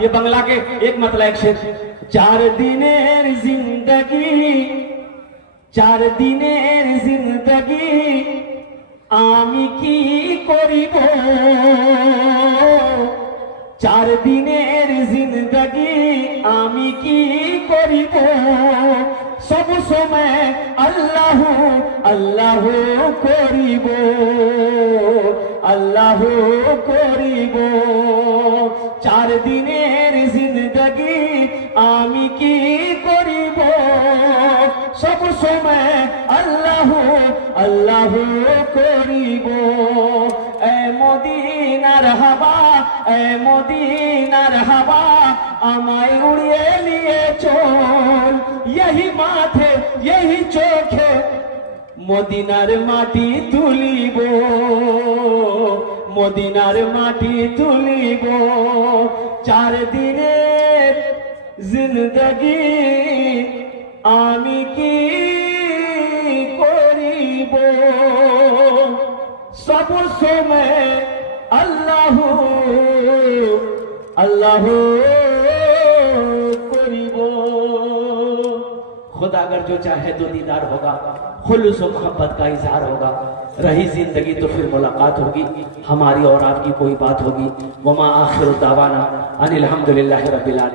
ये बंगला के एक मतलब एक शेर, 4 दिनेर जिंदगी, 4 दिनेर जिंदगी आमी की करिब, 4 दिनेर जिंदगी आमी की करिब, सब समय अल्लाह अल्लाह करिब, अल्लाह करिब, 4 दिनेर जिंदगी आमी की करिब, सब समय अल्लाह अल्लाह करिब। ए मदीनार हवा, ए मदीनार हवा আমায় উড়িয়ে নিয়ে চল, यही माथे यही चोखे মদিনার মাটি তুলিব, মদিনার মাটি তুলিব, 4 দিনের জিন্দগি আমি কি করিব, সব সময় আল্লাহ अल्लाह करीबो। खुदा अगर जो चाहे तो दीदार होगा, खुलूस और मोहब्बत का इजहार होगा, रही जिंदगी तो फिर मुलाकात होगी, हमारी और आपकी कोई बात होगी। वमा आखिर दावाना अनिल हम्दुलिल्लाहि रब्बिल आलमीन।